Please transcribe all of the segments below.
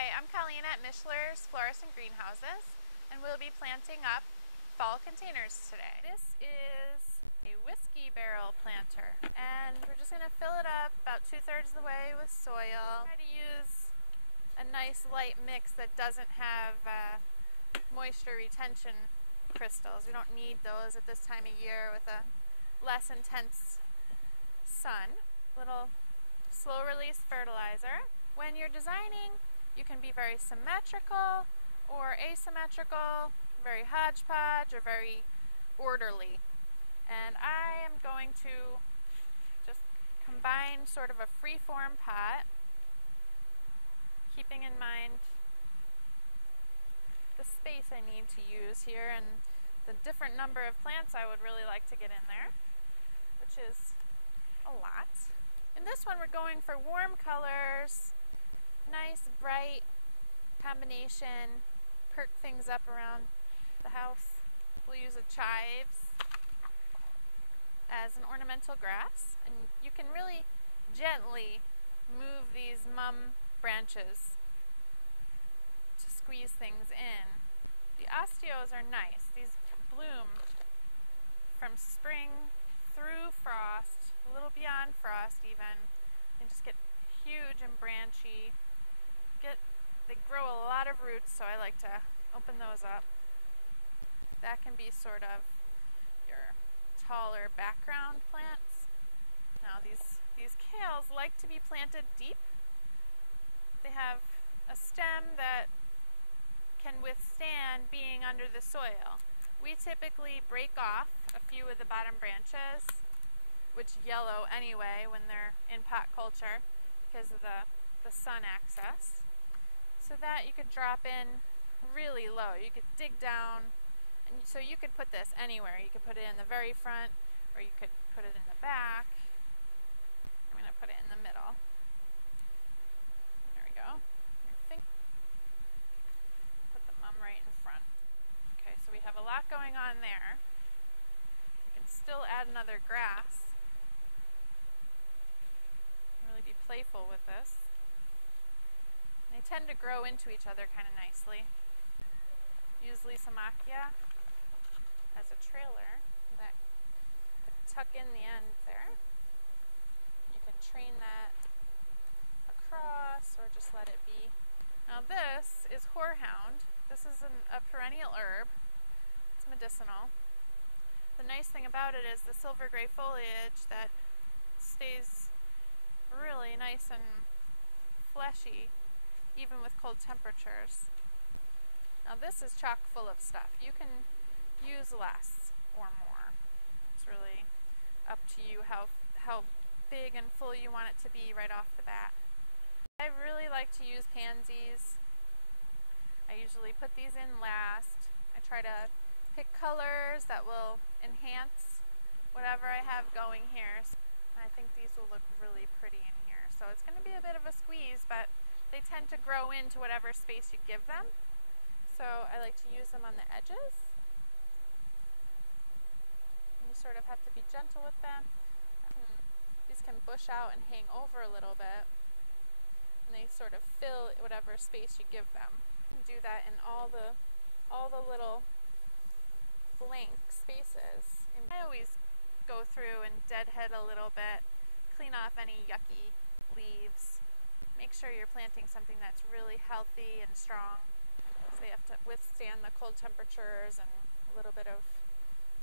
Hi, I'm Colleen at Mischler's Florist and Greenhouses, and we'll be planting up fall containers today. This is a whiskey barrel planter, and we're just going to fill it up about 2/3 of the way with soil. Try to use a nice light mix that doesn't have moisture retention crystals. We don't need those at this time of year with a less intense sun. Little slow release fertilizer. When you're designing, you can be very symmetrical or asymmetrical, very hodgepodge or very orderly. And I am going to just combine sort of a free-form pot, keeping in mind the space I need to use here and the different number of plants I would really like to get in there, which is a lot. In this one we're going for warm colors, nice bright combination, perk things up around the house. We'll use a chives as an ornamental grass, and you can really gently move these mum branches to squeeze things in. The osteos are nice. These bloom from spring through frost, a little beyond frost even, and just get huge and branchy. They grow a lot of roots, so I like to open those up. That can be sort of your taller background plants. Now these kales like to be planted deep. They have a stem that can withstand being under the soil. We typically break off a few of the bottom branches, which yellow anyway when they're in pot culture because of the sun access, so that you could drop in really low. You could dig down, and so you could put this anywhere. You could put it in the very front, or you could put it in the back. I'm going to put it in the middle. There we go. Put the mum right in front. Okay, so we have a lot going on there. You can still add another grass. Really be playful with this. They tend to grow into each other kind of nicely. Use Lysimachia as a trailer that tuck in the end there. You can train that across or just let it be. Now this is horehound. This is a perennial herb. It's medicinal. The nice thing about it is the silver gray foliage that stays really nice and fleshy even with cold temperatures. Now this is chock full of stuff. You can use less or more. It's really up to you how big and full you want it to be right off the bat. I really like to use pansies. I usually put these in last. I try to pick colors that will enhance whatever I have going here. I think these will look really pretty in here. So it's going to be a bit of a squeeze, but they tend to grow into whatever space you give them. So I like to use them on the edges. And you sort of have to be gentle with them. These can bush out and hang over a little bit. And they sort of fill whatever space you give them. You can do that in all the little blank spaces. And I always go through and deadhead a little bit, clean off any yucky leaves. Make sure you're planting something that's really healthy and strong. So they have to withstand the cold temperatures and a little bit of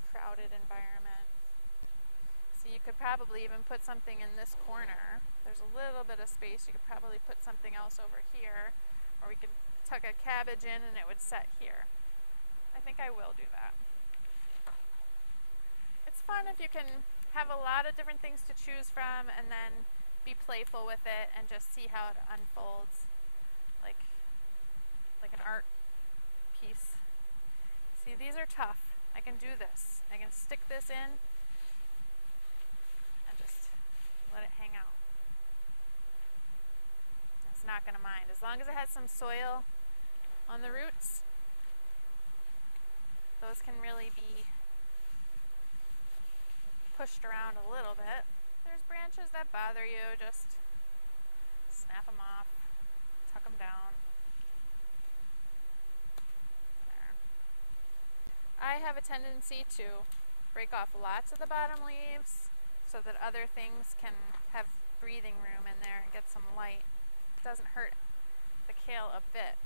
crowded environment. So you could probably even put something in this corner. There's a little bit of space. You could probably put something else over here, or we could tuck a cabbage in and it would set here. I think I will do that. It's fun if you can have a lot of different things to choose from and then be playful with it and just see how it unfolds, like an art piece. See, these are tough. I can do this. I can stick this in and just let it hang out. It's not going to mind. As long as it has some soil on the roots, those can really be pushed around a little bit. There's branches that bother you, just snap them off, tuck them down. have a tendency to break off lots of the bottom leaves so that other things can have breathing room in there and get some light. It doesn't hurt the kale a bit,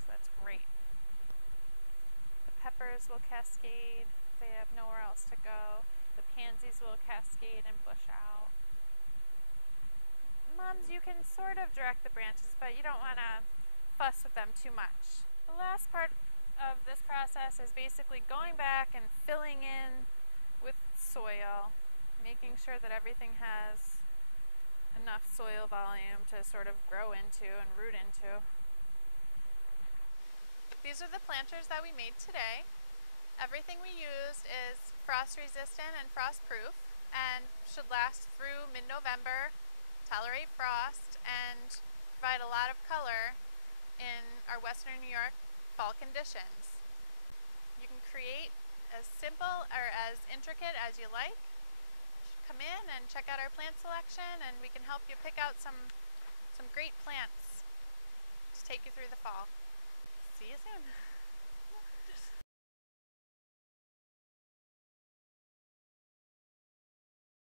so that's great. The peppers will cascade, they have nowhere else to go. The pansies will cascade and bush out. Mums, you can sort of direct the branches, but you don't want to fuss with them too much. The last part of this process is basically going back and filling in with soil, making sure that everything has enough soil volume to sort of grow into and root into. These are the planters that we made today. Everything we used is frost resistant and frost proof and should last through mid-November, tolerate frost, and provide a lot of color in our Western New York fall conditions. You can create as simple or as intricate as you like. Come in and check out our plant selection, and we can help you pick out some great plants to take you through the fall. See you soon.